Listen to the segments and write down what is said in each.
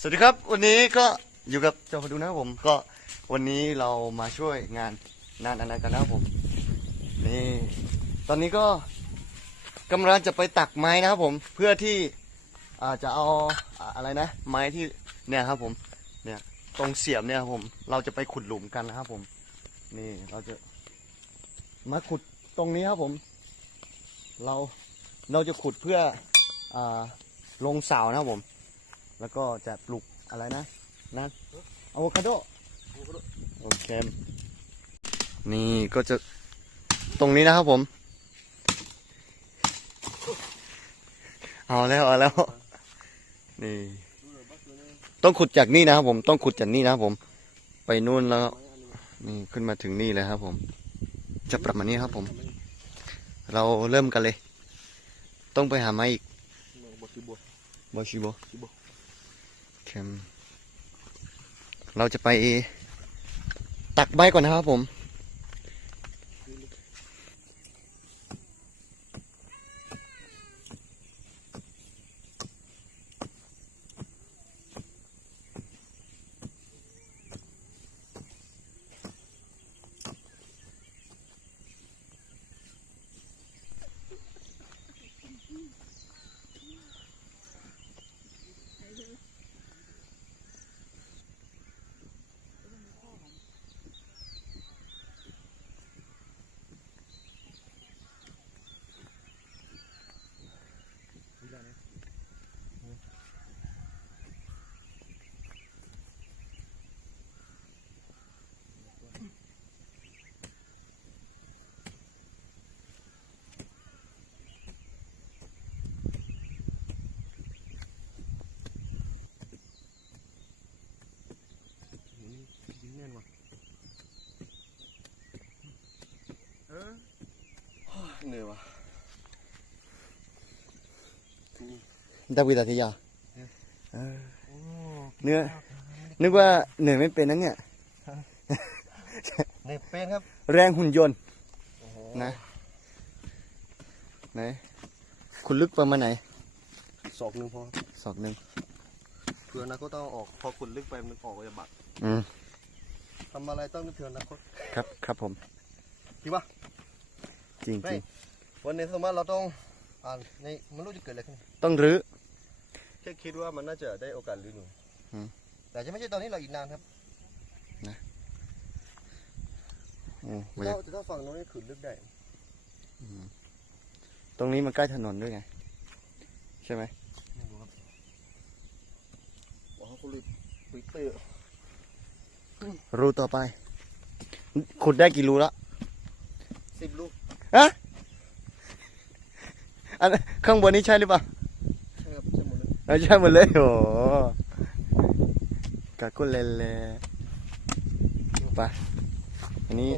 สวัสดีครับ วันนี้ก็อยู่กับเจ้าพดูนะครับผมก็วันนี้เรามาช่วยงานงานอะไรกันนะครับผมนี่ตอนนี้ก็กำลังจะไปตักไม้นะครับผมเพื่อที่อาจะเอาอะไรนะ ไม้ที่เนี่ยครับผมเนี่ยตรงเสียบเนี่ยครับผม เราจะไปขุดหลุมกันนะครับผม นี่เราจะมาขุดตรงนี้ครับผม เราเราจะขุดเพื่ออาลงเสานะครับผม แล้วก็จะปลูกอะไรนะนั่นอะโวคาโดโอเคนี่ก็จะตรงนี้นะครับผม เอาแล้วเอาแล้วนี่ต้องขุดจากนี่นะครับผมต้องขุดจากนี่นะครับผม ไปนู่นแล้วนี่ขึ้นมาถึงนี่เลยครับ ผม จะประมาณนี้ครับผม เราเริ่มกันเลย ต้องไปหาไม้อีกบอชิโบ เคมเราจะไปตักใบก่อนนะครับผม เหนื่อยวะดาวิดาทิยาเออเนื้อนึกว่าเหนื่อยไม่เป็นนะเนี่ยในเป็นครับ แรงหุ่นยนต์นะไหนคุณลึกประมาณไหนศอกหนึ่งพอศอกหนึ่งเผื่ออนาคตต้องเอาออกพอคุณลึกไปมันออกก็จะบักอืมทำอะไรต้องนึกถึงอนาคตครับครับผม จริงปะจริงจไม่ริงวันนี้สมมติเราต้องอ่านในมันรู้จะเกิดอะไรขึ้นต้องรื้อแค่คิดว่ามันน่าจะได้โอกาสลื้อหนูอืมแต่จะไม่ใช่ตอนนี้เราอีกนานครับโอ้ไม่ถ้าแต่ถ้าฝั่งโน้นนี่ขุดลึกได้ตรงนี้มันใกล้ถนนด้วยไง ใช่ไหมไม่รู้ครับบอกเขาคุณลึกปิดเตอร์รูต่อไป ขุดได้กี่รูแล้ว สิบลูกอันข้างบนนี้ใช่หรือเปล่าใช่ครับใช่หมดเลยไม่ใช่หมดเลยโอ้โหกากุเลนเลยไปอันนี้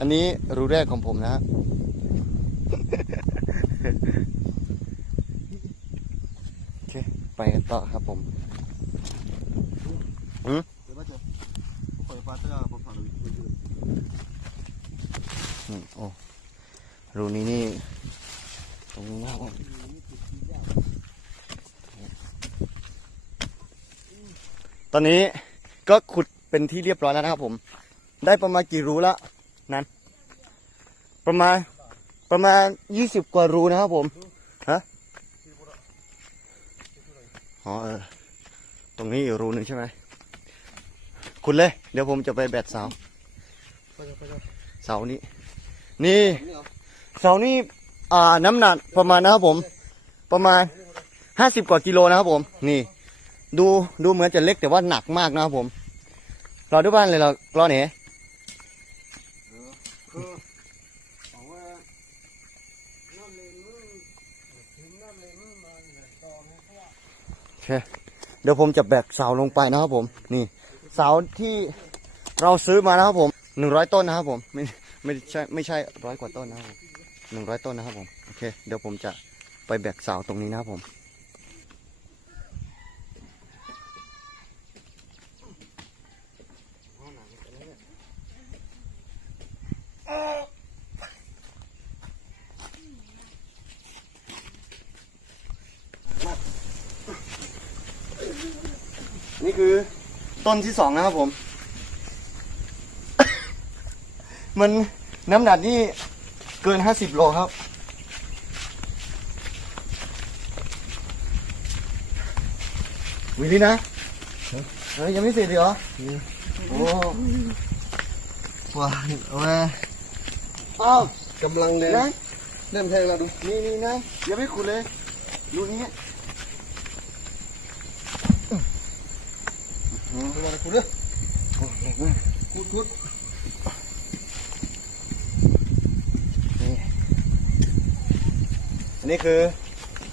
อันนี้รูแรกของผมนะฮะโอเค ไปกันต่อครับผมเดี๋ยวมาเจอปล่อยปลาตะกร้าผมผ่า นเลยอืมโอ้รูนี้นี่ตรงนี้นะครับผมตอนนี้ก็ขุดเป็นที่เรียบร้อยแล้วนะครับผม ได้ประมาณกี่รูแล้วนั้น ประมาณประมาณยี่สิบกว่ารูนะครับผมฮะอ๋อเออตรงนี้อีกรูหนึ่งใช่ไหมขุดเลย เดี๋ยวผมจะไปแบตเสาไปเจอไปเจอเสานี้ นี่เสานี่อ่าน้ำหนักประมาณนะครับผม ประมาณห้าสิบกว่ากิโลนะครับผม นี่ ดูดูเหมือนจะเล็กแต่ว่าหนักมากนะครับผมเราด้วยบ้านเลยเราเราเนี่ยคือบอกว่าน้ำเลนมึงถึงน้ำเนี่ยต่อนะเพราะว่าโอเคเดี๋ยวผมจะแบกเสาลงไปนะครับผม นี่ เสาที่เราซื้อมานะครับผมหนึ่งร้อยต้นนะครับผม ไม่ใช่ไม่ใช่ร้อยกว่าต้นนะครับผมหนึ่งร้อยต้นนะครับผมโอเคเดี๋ยวผมจะไปแบกเสาตรงนี้นะครับผมนี่คือต้นที่สองนะครับผม มันน้ำหนักนี่เกินห้าสิบโลครับ วิลลี่นะเฮ้ยยังไม่เสร็จดีเหรอ โอ้ว้าวเอามาอ้าวกำลังเลยนะเริ่มแทงแล้วดู นี่นี่นะยังไม่ขุดเลย ดูนี้กำลังคุดเลยคุดคุด อันนี้คือ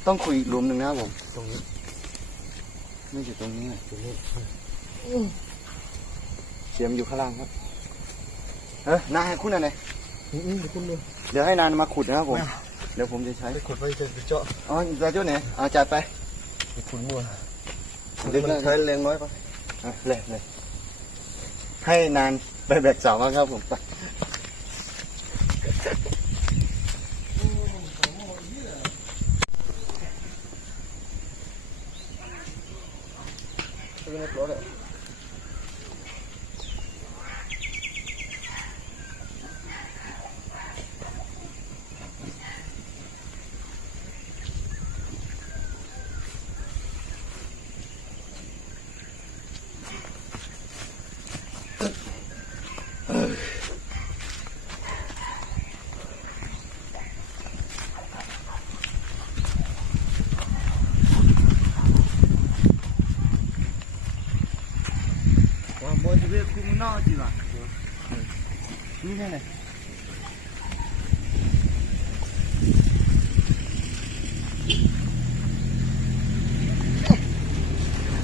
ต้องขุดอีกหลุมหนึ่งนะครับผม ตรงนี้ไม่ใช่ตรงนี้ตรงนี้เสียมอยู่ข้างล่างครับ เออนาให้คุณอะไรอืมเดี๋ยวคุณดูเดี๋ยวให้นานมาขุดนะครับผม เดี๋ยวผมจะใช้ไปขุดไปจะไปเจาะ อ๋อจะเจ้าไหนเอาจัดไปไปขุดมั่วลึกมัแล้วนใช้แรงน้อยปะอะเลยเลยให้นานไปแบกเสามาครับผมไป ว่าบอจะเรียกคุณนอกจีน่ะนี่แค่ไหน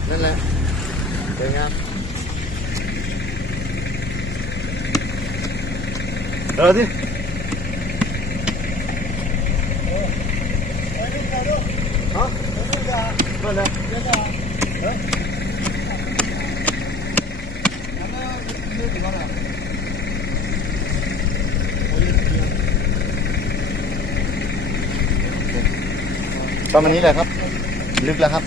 นั่นแหละสวยงามเออดิฮะมาเลย ประมาณนี้แหละครับ ลึกแล้วครับ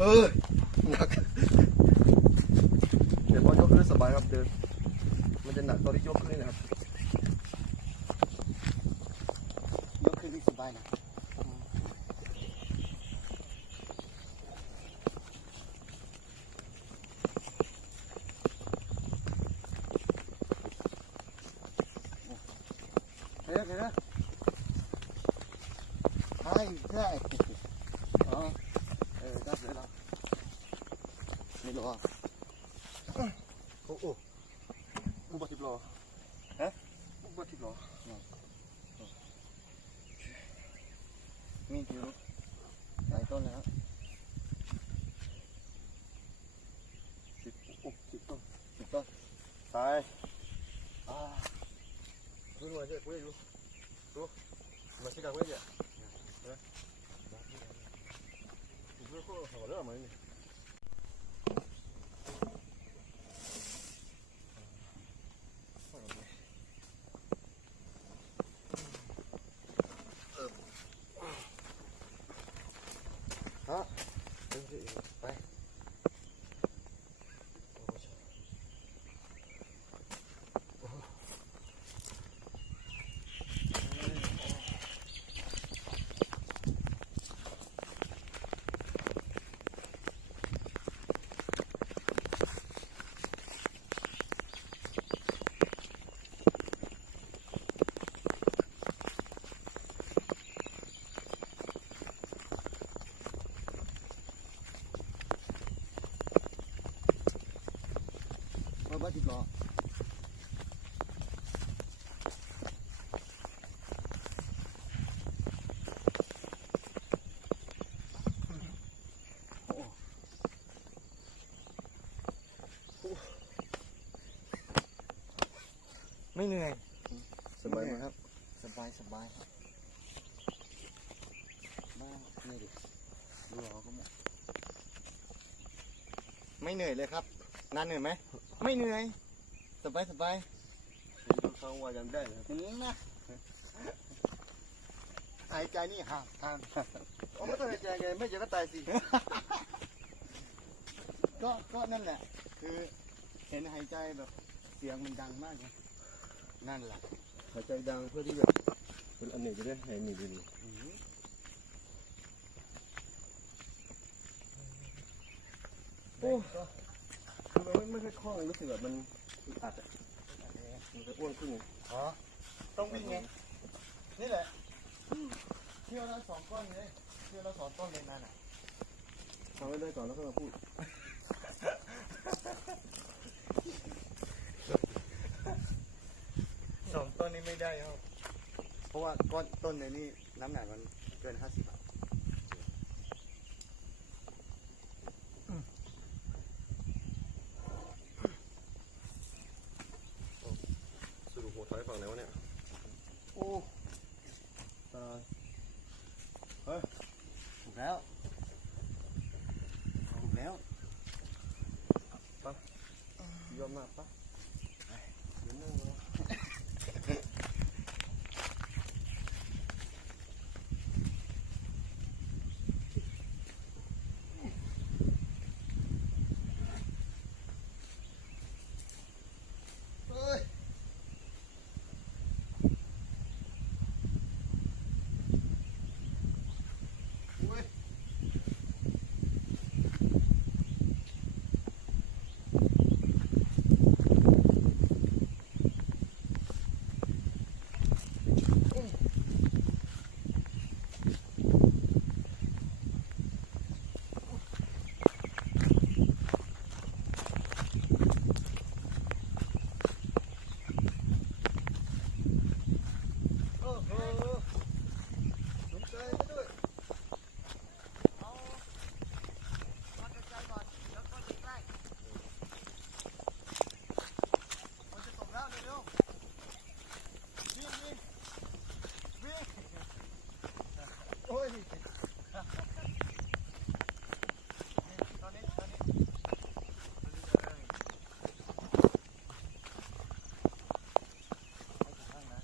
เออหนักเดี๋ยวพอยกขึ้นสบายครับเดิน มันจะหนักตอนที่ยกขึ้นนะครับยกขึ้นที่สบายนะเฮ้ยเฮ้ยใช่ใช่อ๋อเออได้เลยแล้วไม่รู้อะโอ้โหอุ บัติเหตุฮะอุบัติเหตุมีดอยู่หลายต้นแล้ว สิบโอ้สิบต้น สิบต้น ตาย อ่า ขึ้นมาเจ๊กูอยู่ดูมาชิคากูเจ๊เฮ้ยดูเขาหาเรื่องอะไรนี่ ไปมาบ้านติดล้อ ไม่เหนื่อย สบายไหมครับ สบบายสบายครับบ้านนี่ดิดูเราก็หมดไม่เหนื่อยเลยครับนานเหนื่อยไหม ไม่เหนื่อย สบายสบายดูเขาว่ายังได้เลยอืมนะหายใจนี่ห่างทางผมไม่ต้องหายใจไงไม่เจอก็ตายสิ ก็ก็นั่นแหละ คือเห็นหายใจแบบเสียงมันดังมากไง นั่นแหละหายใจดังเพื่อที่แบบเป็นอันหนึ่งจะได้หายหนีดีอืมโอ้คือมันไม่ไม่ค่อยคล่องรู้สึกแบบมันอึดอัดอะมันจะอ้วนขึ้นไงอ๋อต้องวิ่งไงนี่แหละเที่ยวละสองก้อนเลยเที่ยวละสองต้นเลยนั่นอะทำไว้ได้ก่อนแล้วก็มาพูด สอง ต้นนี้ไม่ได้ครับ เพราะว่าก้อนต้นในนี่น้ำหนักมันเกินห้าสิบบาทสรุปหัวถอยฝั่งไหนวะเนี่ย โอ้ตายถูกแล้วถูกแล้วยอมมากปะเดี๋ยวนั่งรอ เฮ้ยเว้ยโอ้โหสนใจไปด้วยเอาวัดใจก่อนแล้วก็ใกล้มันจะตกแล้วเร็วๆวิ่งวิ่งวิ่งโอ้ยนี่ตอนนี้ตอนนี้ให้ถึงข้างนะ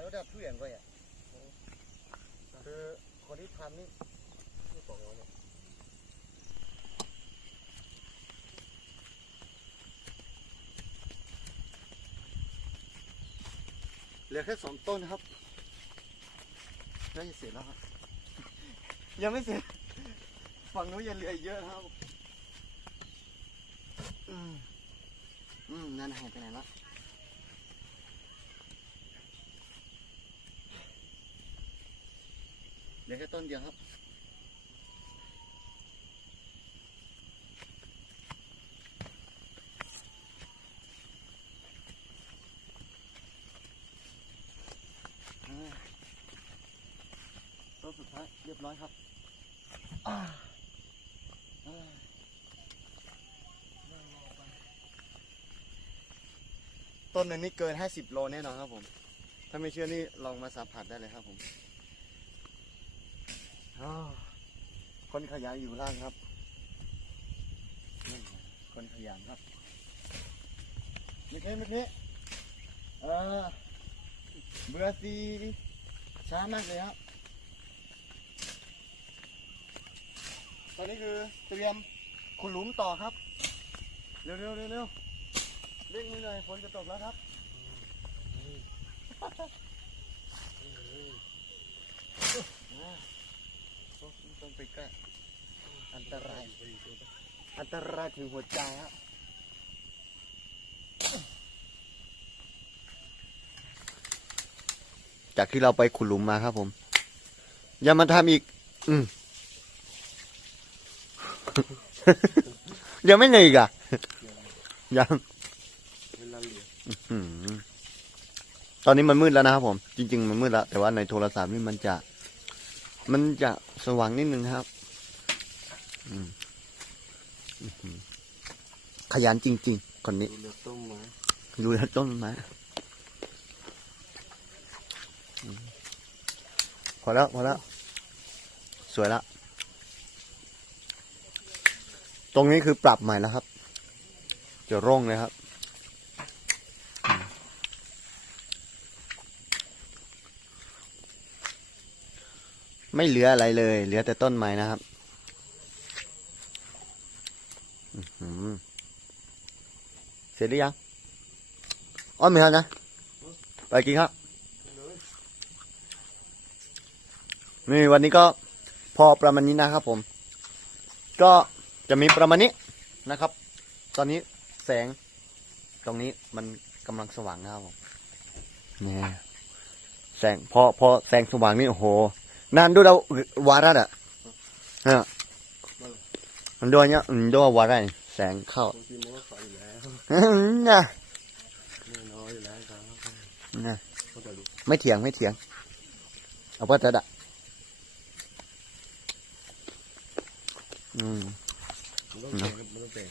ได้อัธรสแบบผู้ใหญ่ก็อะคือคนที่ทำนี่ที่บอกเนี่ยเหลือแค่สองต้นครับกล้จะเสร็จแล้วครับยังไม่เสร็จ ฝั่งนู้นยังเหลืออีกเยอะนะครับ อืม อืม นั่นหายไปไหนแล้ว เหลือแค่ต้นเดียวครับ ต้นสุดท้ายเรียบร้อยครับต้นอันนี้เกิน 50 โลแน่นอนครับผม ถ้าไม่เชื่อนี่ลองมาสัมผัสได้เลยครับผม คนขยันอยู่ล่างครับคนขยันครับเมื่อกี้เมื่อกี้เออเบื่อซีช้ามากเลยครับ ตอนนี้คือเตรียมขุดหลุมต่อครับ เร็วเร็วเร็วเร็วเร่งมือหน่อยฝนจะตกแล้วครับ อ่าโอ้ไม่ ต้องไปใกล้อันตราย อันตรายถึงหัวใจฮะจากที่เราไปขุดหลุมมาครับผม อย่ามาทำอีก อืมยังไม่เหนื่อยอีกอะยังเวลาเหลือตอนนี้มันมืดแล้วนะครับผม จริง ๆ มันมืดแล้ว แต่ว่าในโทรศัพท์นี่มันจะ มันจะสว่างนิดนึงครับอืมอื้อหือขยันจริง ๆ คนนี้ดูเลือดต้มไหมดูแล้วต้นไม้อืมพอแล้วพอแล้ว สวยแล้วตรงนี้คือปรับใหม่แล้วครับ จะร่งเลยครับ ไม่เหลืออะไรเลย เหลือแต่ต้นไม้นะครับเสร็จหรือยังอ้อมไม่ทันนะ ไปกินครับ นี่วันนี้ก็พอประมาณนี้นะครับผม ก็จะมีประมาณนี้นะครับ ตอนนี้แสงตรงนี้มันกำลังสว่างนะครับผมนี่แสงพอพอแสงสว่างนี่โอ้โห นานดูเราวาระอะเนี่ยมันด้วยเนี่ยมันด้วยวาระนี่แสงเข้าบางทีมันก็ใส่อยู่แล้วเนี่ยแน่นอนอยู่แล้วครับเนี่ยเขาจะรู้ไม่เถียงไม่เถียง เอาว่าจะดะอืมมันต้องเตะมันต้องเตะ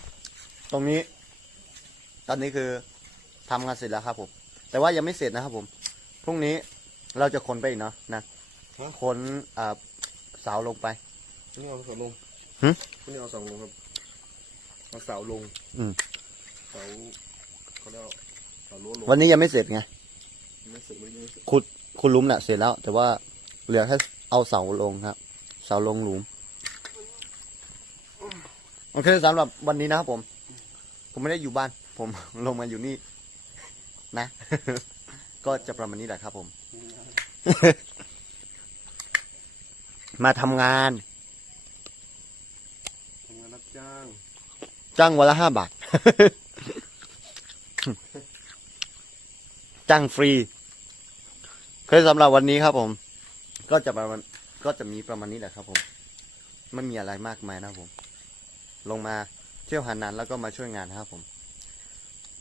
ตรงนี้ ตอนนี้คือทำงานเสร็จแล้วครับผม แต่ว่ายังไม่เสร็จนะครับผม พรุ่งนี้เราจะขนไปอีกเนาะนะ ขนอ่าเสาลงไป นี่เอาเสาลงหึนี่เอาเสาลงครับเอาเสาลงอืม เสาเขาเรียกว่าเสารั้วลงวันนี้ยังไม่เสร็จไงไม่เสร็จไม่เสร็จขุดขุดหลุมน่ะเสร็จแล้ว แต่ว่าเหลือแค่เอาเสาลงครับ เสาลงหลุมโอเคสำหรับวันนี้นะครับผม ผมไม่ได้อยู่บ้าน ผม ลงมาอยู่นี่ นะ ก็จะประมาณนี้แหละครับผม มาทำงานทำงานรับจ้าง จ้างวันละห้าบาท จ้างฟรีคือสำหรับวันนี้ครับผม ก็จะประมาณก็จะมีประมาณนี้แหละครับ ผมไม่มีอะไรมากมายนะครับผม ลงมาเที่ยวหานันแล้วก็มาช่วยงานนะครับผม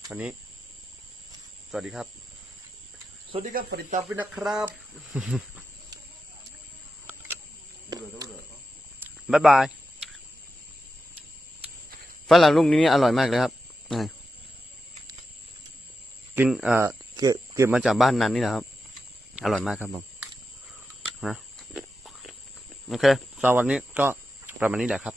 วันนี้ สวัสดีครับ สวัสดีครับฝริตาฟินะครับดูเลยดูเลย บ๊ายบายฝรั่งลูกนี้อร่อยมากเลยครับนี่กินเอ่อเก็บเก็บมาจากบ้านนั้นนี่นะครับ อร่อยมากครับผมนะโอเคสำหรับวันนี้ก็ประมาณนี้แหละครับ